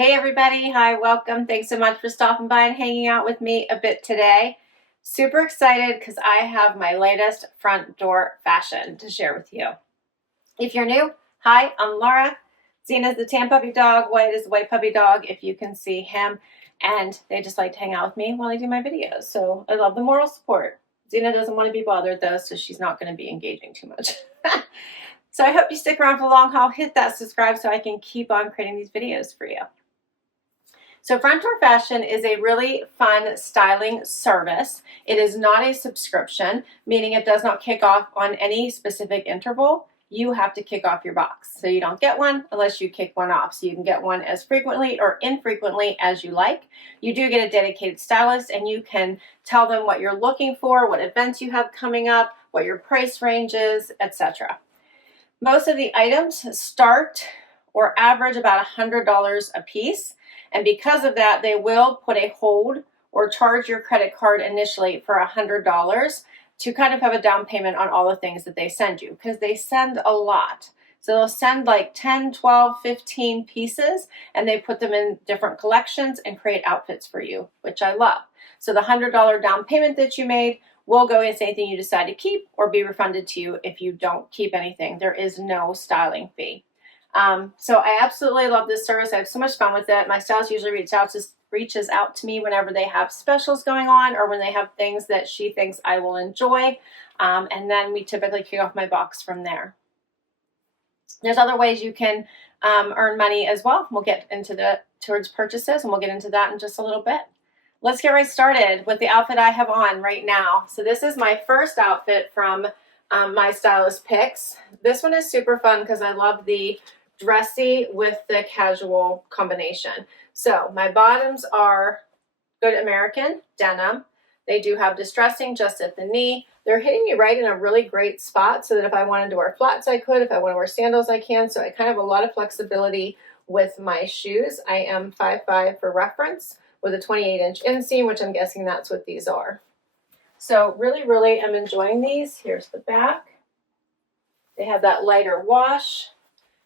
Hey everybody, hi, welcome. Thanks so much for stopping by and hanging out with me a bit today. Super excited because I have my latest front door fashion to share with you. If you're new, hi, I'm Laura. Zena's the tan puppy dog, White is the white puppy dog, if you can see him. And they just like to hang out with me while I do my videos. So I love the moral support. Zena doesn't want to be bothered though, so she's not going to be engaging too much. So I hope you stick around for the long haul. Hit that subscribe so I can keep on creating these videos for you. So Front Door Fashion is a really fun styling service. It is not a subscription, meaning it does not kick off on any specific interval. You have to kick off your box. So you don't get one unless you kick one off. So you can get one as frequently or infrequently as you like. You do get a dedicated stylist and you can tell them what you're looking for, what events you have coming up, what your price range is, etc. Most of the items start or average about $100 a piece. And because of that, they will put a hold or charge your credit card initially for $100 to kind of have a down payment on all the things that they send you, because they send a lot. So they'll send like 10, 12, 15 pieces, and they put them in different collections and create outfits for you, which I love. So the $100 down payment that you made will go against anything you decide to keep or be refunded to you if you don't keep anything. There is no styling fee. So I absolutely love this service. I have so much fun with it. My stylist usually reaches out to me whenever they have specials going on or when they have things that she thinks I will enjoy. And then we typically kick off my box from there. There's other ways you can earn money as well. We'll get into towards purchases, and we'll get into that in just a little bit. Let's get right started with the outfit I have on right now. So this is my first outfit from my stylist picks. This one is super fun because I love the dressy with the casual combination. So my bottoms are good American denim. They do have distressing just at the knee. They're hitting me right in a really great spot so that if I wanted to wear flats, I could. If I want to wear sandals, I can. So I kind of have a lot of flexibility with my shoes. I am 5'5" for reference with a 28-inch inseam, which I'm guessing that's what these are. So really, really am enjoying these. Here's the back. They have that lighter wash.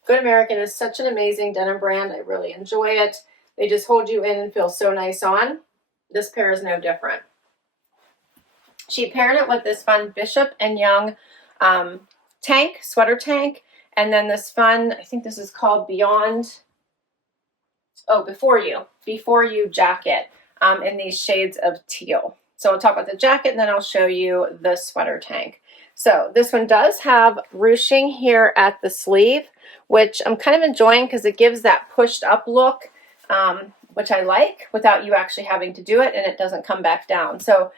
Good American is such an amazing denim brand. I really enjoy it. They just hold you in and feel so nice on. This pair is no different. She paired it with this fun Bishop and Young sweater tank, and then this fun, I think this is called Before You jacket in these shades of teal. So I'll talk about the jacket and then I'll show you the sweater tank. So this one does have ruching here at the sleeve, which I'm kind of enjoying because it gives that pushed up look, which I like without you actually having to do it, and it doesn't come back down. So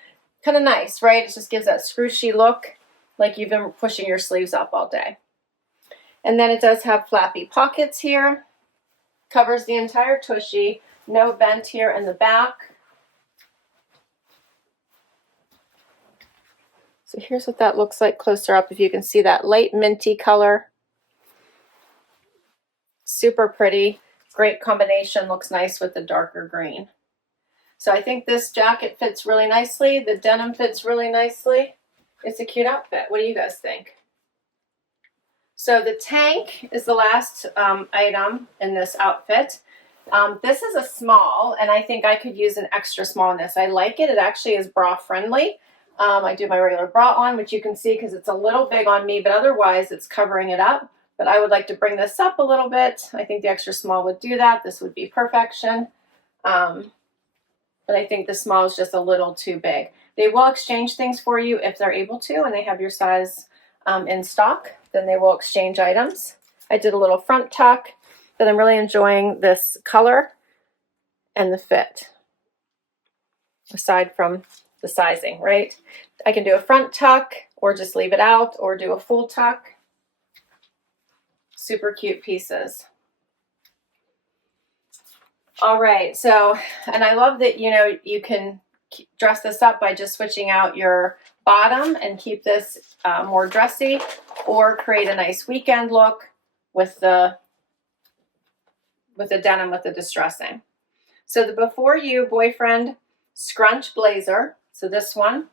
kind of nice, right? It just gives that scroochy look like you've been pushing your sleeves up all day. And then it does have flappy pockets here, covers the entire tushy, no vent here in the back. So here's what that looks like closer up, if you can see that light minty color. Super pretty, great combination, looks nice with the darker green. So I think this jacket fits really nicely. The denim fits really nicely. It's a cute outfit. What do you guys think? So the tank is the last item in this outfit. This is a small, and I think I could use an extra small in this. I like it. It actually is bra friendly. I do my regular bra on, which you can see because it's a little big on me, but otherwise it's covering it up. But I would like to bring this up a little bit. I think the extra small would do that. This would be perfection. But I think the small is just a little too big. They will exchange things for you if they're able to, and they have your size in stock. Then they will exchange items. I did a little front tuck, but I'm really enjoying this color and the fit, aside from the sizing, right? I can do a front tuck or just leave it out or do a full tuck. Super cute pieces. All right, so, and I love that, you know, you can dress this up by just switching out your bottom and keep this more dressy, or create a nice weekend look with the denim with the distressing. So the Before You Boyfriend Scrunch blazer. So this one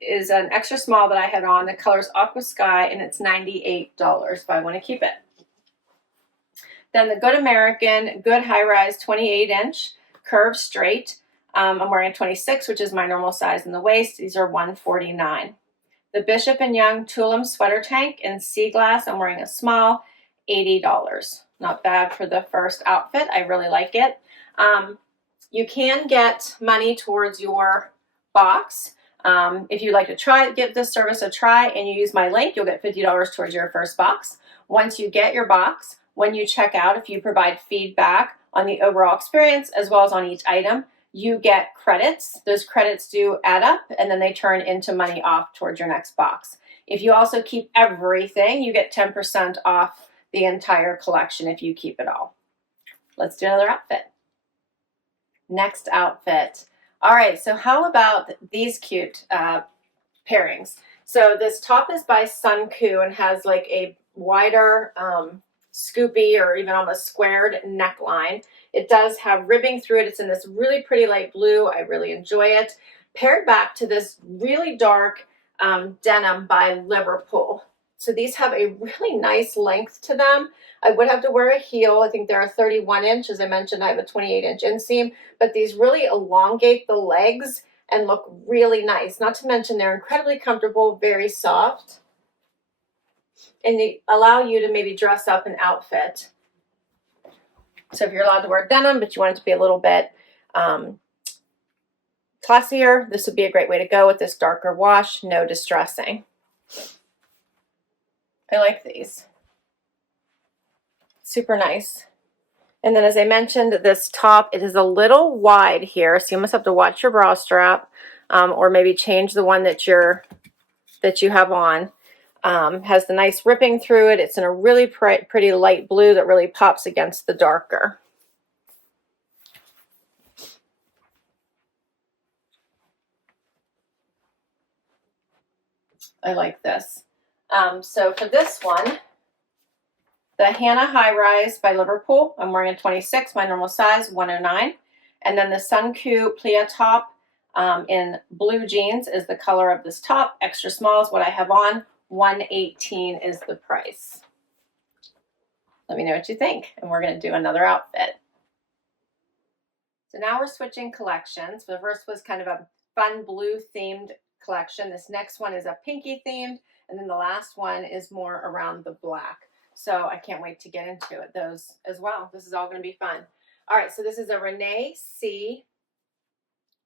is an extra small that I had on. The color's Aqua Sky, and it's $98 if I want to keep it. Then the Good American, Good High Rise 28-inch, curved straight. I'm wearing a 26, which is my normal size in the waist. These are $149. The Bishop & Young Tulum sweater tank in sea glass, I'm wearing a small, $80. Not bad for the first outfit. I really like it. You can get money towards your box. If you'd like to give this service a try and you use my link, you'll get $50 towards your first box. Once you get your box, when you check out, if you provide feedback on the overall experience as well as on each item, you get credits. Those credits do add up and then they turn into money off towards your next box. If you also keep everything, you get 10% off the entire collection if you keep it all. Let's do another outfit. Next outfit. All right, so how about these cute pairings? So this top is by Sunoco and has like a wider scoopy or even almost squared neckline. It does have ribbing through it. It's in this really pretty light blue. I really enjoy it. Paired back to this really dark denim by Liverpool. So these have a really nice length to them. I would have to wear a heel. I think they're a 31-inch. As I mentioned, I have a 28-inch inseam, but these really elongate the legs and look really nice. Not to mention they're incredibly comfortable, very soft, and they allow you to maybe dress up an outfit. So if you're allowed to wear denim, but you want it to be a little bit classier, this would be a great way to go with this darker wash, no distressing. I like these. Super nice. And then as I mentioned, this top, it is a little wide here, so you must have to watch your bra strap or maybe change the one that you have on. Has the nice ripping through it. It's in a really pretty light blue that really pops against the darker. I like this. So for this one, the Hannah High Rise by Liverpool, I'm wearing a 26, my normal size, 109. And then the Sunoco Pleia top in blue jeans is the color of this top. Extra small is what I have on. 118 is the price. Let me know what you think, and we're going to do another outfit. So now we're switching collections. The first was kind of a fun blue themed collection. This next one is a pinky themed, and then the last one is more around the black. So I can't wait to get into those as well. This is all going to be fun. All right, so this is a Renee C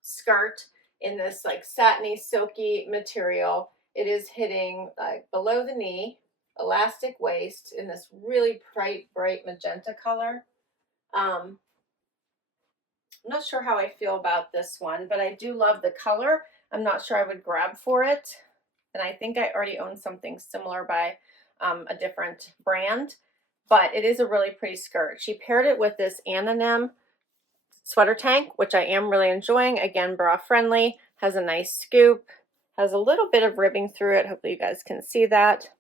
skirt in this like satiny, silky material. It is hitting like below the knee, elastic waist in this really bright magenta color. I'm not sure how I feel about this one, but I do love the color. I'm not sure I would grab for it. And I think I already own something similar by a different brand, but it is a really pretty skirt. She paired it with this Anonyme sweater tank, which I am really enjoying. Again, bra friendly, has a nice scoop, has a little bit of ribbing through it. Hopefully you guys can see that.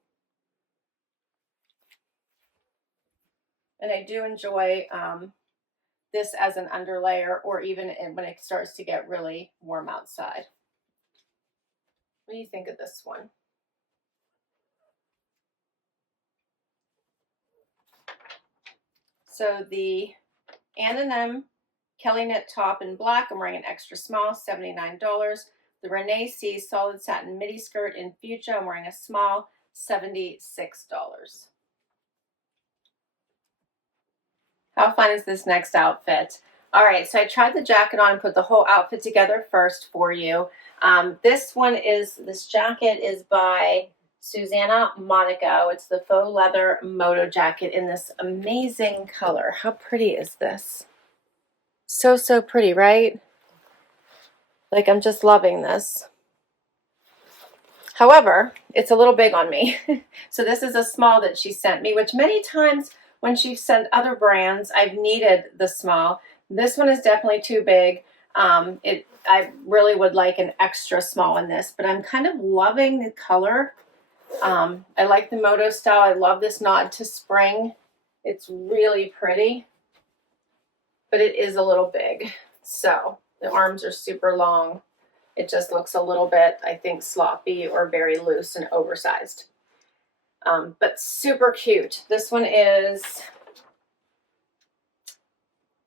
And I do enjoy this as an underlayer or even when it starts to get really warm outside. What do you think of this one? So the Anonyme Kelly knit top in black, I'm wearing an extra small, $79. The Renee C solid satin midi skirt in fuchsia, I'm wearing a small, $76. How fun is this next outfit? All right, so I tried the jacket on and put the whole outfit together first for you. This jacket is by Susana Monaco. It's the faux leather Moto jacket in this amazing color. How pretty is this? So pretty, right? Like, I'm just loving this. However, it's a little big on me. So this is a small that she sent me, which many times when she sent other brands, I've needed the small. This one is definitely too big. I really would like an extra small in this, but I'm kind of loving the color. I like the Moto style. I love this nod to spring. It's really pretty, but it is a little big. So the arms are super long. It just looks a little bit, I think, sloppy or very loose and oversized. But super cute. This one is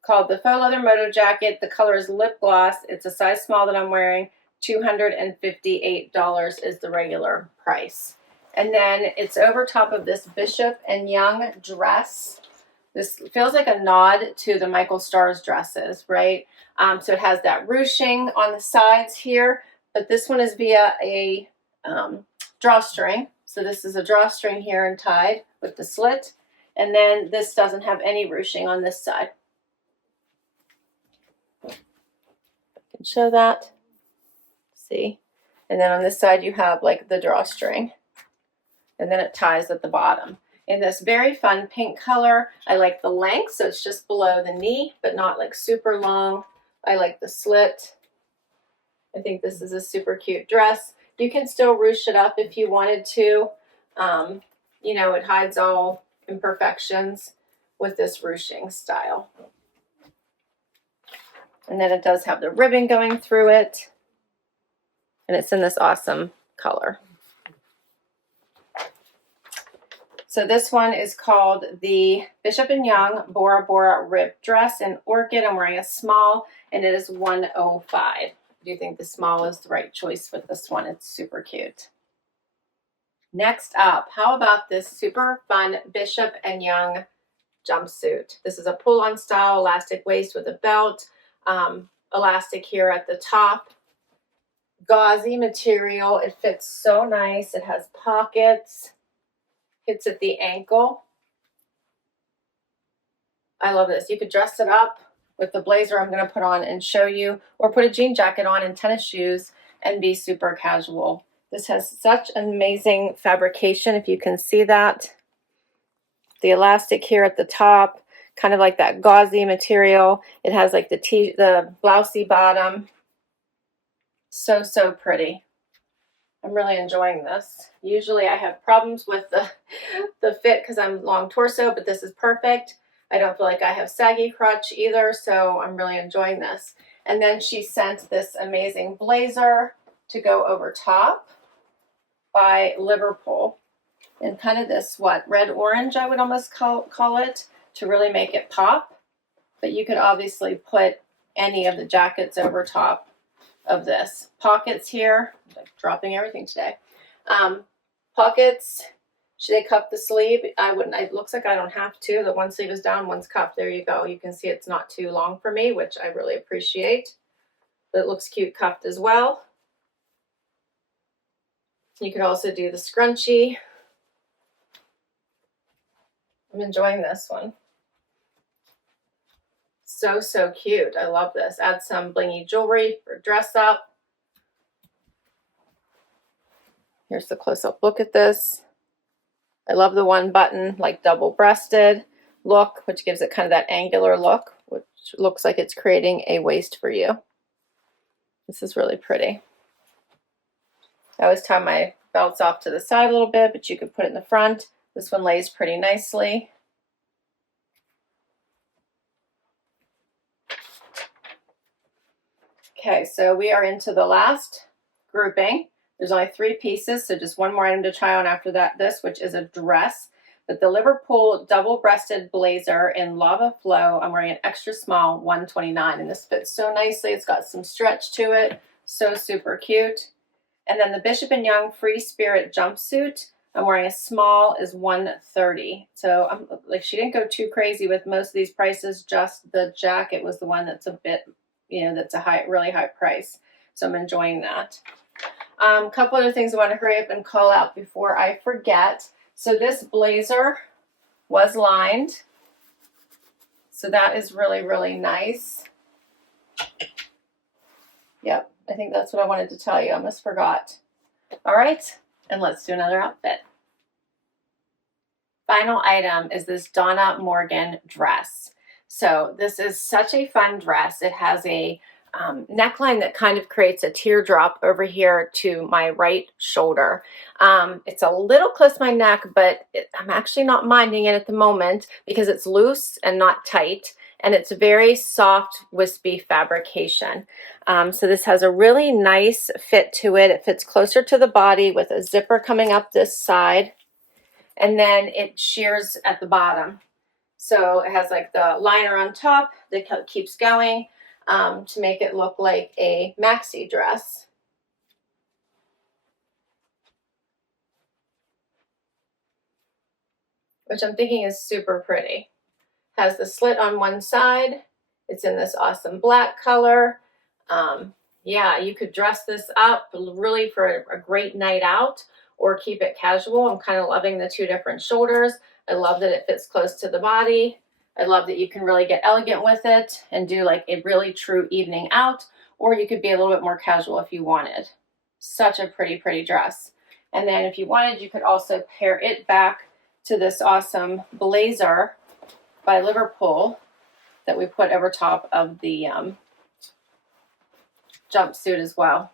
called the Faux Leather Moto Jacket. The color is lip gloss. It's a size small that I'm wearing. $258 is the regular price. And then it's over top of this Bishop and Young dress. This feels like a nod to the Michael Stars dresses, right? So it has that ruching on the sides here, but this one is via a drawstring. So this is a drawstring here and tied with the slit. And then this doesn't have any ruching on this side. I can show that. See? And then on this side you have like the drawstring. And then it ties at the bottom. In this very fun pink color. I like the length, so it's just below the knee, but not like super long. I like the slit. I think this is a super cute dress. You can still ruche it up if you wanted to. You know, it hides all imperfections with this ruching style. And then it does have the ribbon going through it. And it's in this awesome color. So this one is called the Bishop and Young Bora Bora Rib Dress in Orchid. I'm wearing a small and it is $105. I do think the small is the right choice with this one. It's super cute. Next up, how about this super fun Bishop and Young jumpsuit? This is a pull-on style elastic waist with a belt, elastic here at the top. Gauzy material. It fits so nice. It has pockets. Hits at the ankle. I love this. You could dress it up with the blazer I'm going to put on and show you, or put a jean jacket on and tennis shoes and be super casual. This has such an amazing fabrication, if you can see that. The elastic here at the top, kind of like that gauzy material. It has like the blousey bottom. So, so pretty. I'm really enjoying this. Usually I have problems with the fit because I'm long torso, but this is perfect. I don't feel like I have saggy crotch either, so I'm really enjoying this. And then she sent this amazing blazer to go over top by Liverpool. And kind of this, red orange I would almost call it, to really make it pop. But you could obviously put any of the jackets over top of this. Pockets here, I'm like dropping everything today. Pockets, should they cuff the sleeve? I wouldn't, it looks like I don't have to. The one sleeve is down, one's cuffed. There you go. You can see it's not too long for me, which I really appreciate. But it looks cute cuffed as well. You could also do the scrunchie. I'm enjoying this one. So, so cute. I love this. Add some blingy jewelry for dress up. Here's the close-up look at this. I love the one button, like double-breasted look, which gives it kind of that angular look, which looks like it's creating a waist for you. This is really pretty. I always tie my belts off to the side a little bit, but you could put it in the front. This one lays pretty nicely. Okay, so we are into the last grouping. There's only 3 pieces, so just one more item to try on after this, which is a dress. But the Liverpool double-breasted blazer in Lava Flow, I'm wearing an extra small, $129, and this fits so nicely. It's got some stretch to it, so super cute. And then the Bishop and Young Free Spirit jumpsuit, I'm wearing a small, is $130. So I'm like, she didn't go too crazy with most of these prices. Just the jacket was the one that's a bit, you know, that's a really high price. So I'm enjoying that. A couple other things I want to hurry up and call out before I forget. So this blazer was lined. So that is really, really nice. Yep, I think that's what I wanted to tell you. I almost forgot. All right, and let's do another outfit. Final item is this Donna Morgan dress. So this is such a fun dress. It has a neckline that kind of creates a teardrop over here to my right shoulder. It's a little close to my neck, but I'm actually not minding it at the moment because it's loose and not tight, and it's very soft, wispy fabrication. So this has a really nice fit to it. It fits closer to the body with a zipper coming up this side, and then it shears at the bottom. So it has like the liner on top that keeps going to make it look like a maxi dress. Which I'm thinking is super pretty. Has the slit on one side. It's in this awesome black color. Yeah, you could dress this up really for a great night out or keep it casual. I'm kind of loving the two different shoulders. I love that it fits close to the body. I love that you can really get elegant with it and do like a really true evening out, or you could be a little bit more casual if you wanted. Such a pretty, pretty dress. And then if you wanted, you could also pair it back to this awesome blazer by Liverpool that we put over top of the jumpsuit as well.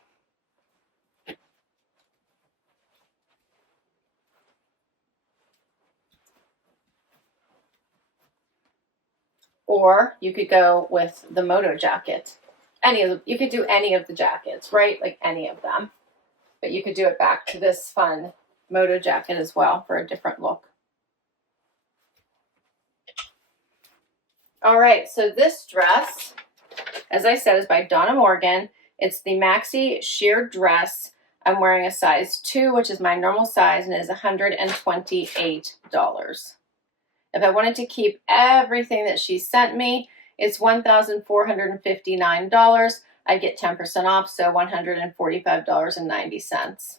Or you could go with the Moto jacket. You could do any of the jackets, right? Like any of them. But you could do it back to this fun Moto jacket as well for a different look. All right, so this dress, as I said, is by Donna Morgan. It's the Maxi sheer dress. I'm wearing a size 2, which is my normal size, and it is $128. If I wanted to keep everything that she sent me, it's $1,459. I get 10% off, so $145.90.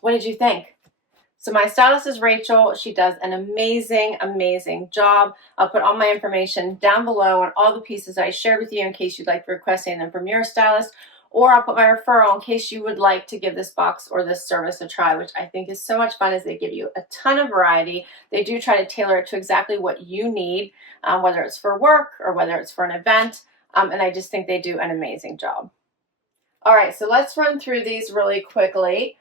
What did you think? So my stylist is Rachel. She does an amazing, amazing job. I'll put all my information down below on all the pieces I shared with you in case you'd like to request any of them from your stylist, or I'll put my referral in case you would like to give this box or this service a try, which I think is so much fun as they give you a ton of variety. They do try to tailor it to exactly what you need, whether it's for work or whether it's for an event, and I just think they do an amazing job. All right, so let's run through these really quickly.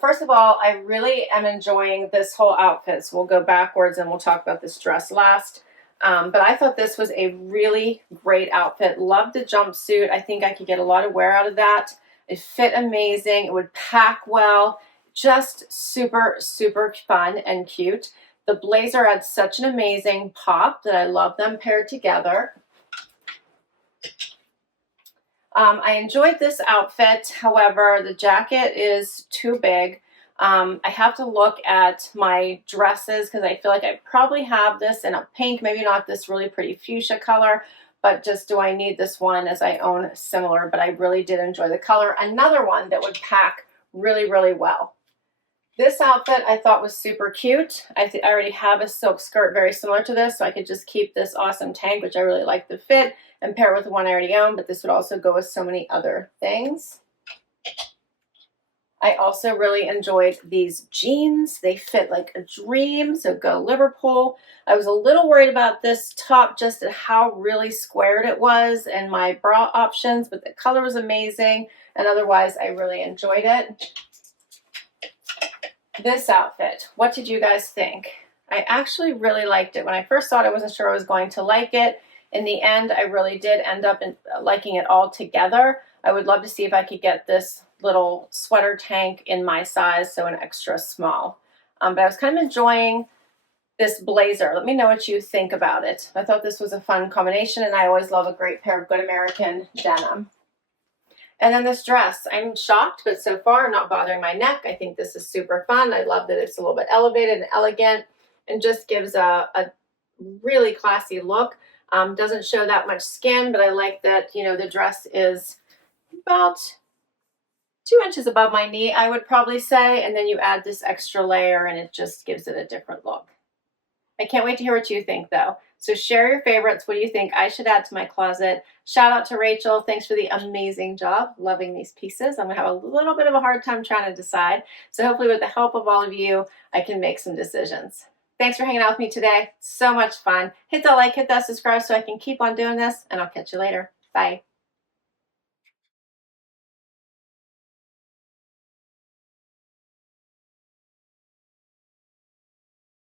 First of all, I really am enjoying this whole outfit. So we'll go backwards and we'll talk about this dress last. But I thought this was a really great outfit. Loved the jumpsuit. I think I could get a lot of wear out of that. It fit amazing. It would pack well. Just super, super fun and cute. The blazer had such an amazing pop that I love them paired together. I enjoyed this outfit. However, the jacket is too big. I have to look at my dresses because I feel like I probably have this in a pink, maybe not this really pretty fuchsia color, but just do I need this one as I own similar, but I really did enjoy the color. Another one that would pack really, really well. This outfit I thought was super cute. I already have a silk skirt very similar to this, so I could just keep this awesome tank, which I really like the fit, and pair it with the one I already own, but this would also go with so many other things. I also really enjoyed these jeans. They fit like a dream, so go Liverpool. I was a little worried about this top, just at how really squared it was and my bra options, but the color was amazing, and otherwise I really enjoyed it. This outfit, what did you guys think? I actually really liked it. When I first saw it, I wasn't sure I was going to like it. In the end, I really did end up liking it all together. I would love to see if I could get this little sweater tank in my size, so an extra small. But I was kind of enjoying this blazer. Let me know what you think about it. I thought this was a fun combination, and I always love a great pair of good American denim. And then this dress, I'm shocked, but so far not bothering my neck. I think this is super fun. I love that it's a little bit elevated and elegant and just gives a really classy look. Doesn't show that much skin, but I like that, you know, the dress is about 2 inches above my knee, I would probably say. And then you add this extra layer and it just gives it a different look. I can't wait to hear what you think though. So share your favorites. What do you think I should add to my closet? Shout out to Rachel. Thanks for the amazing job. Loving these pieces. I'm gonna have a little bit of a hard time trying to decide. So hopefully with the help of all of you, I can make some decisions. Thanks for hanging out with me today. So much fun. Hit that like, hit that subscribe so I can keep on doing this, and I'll catch you later. Bye.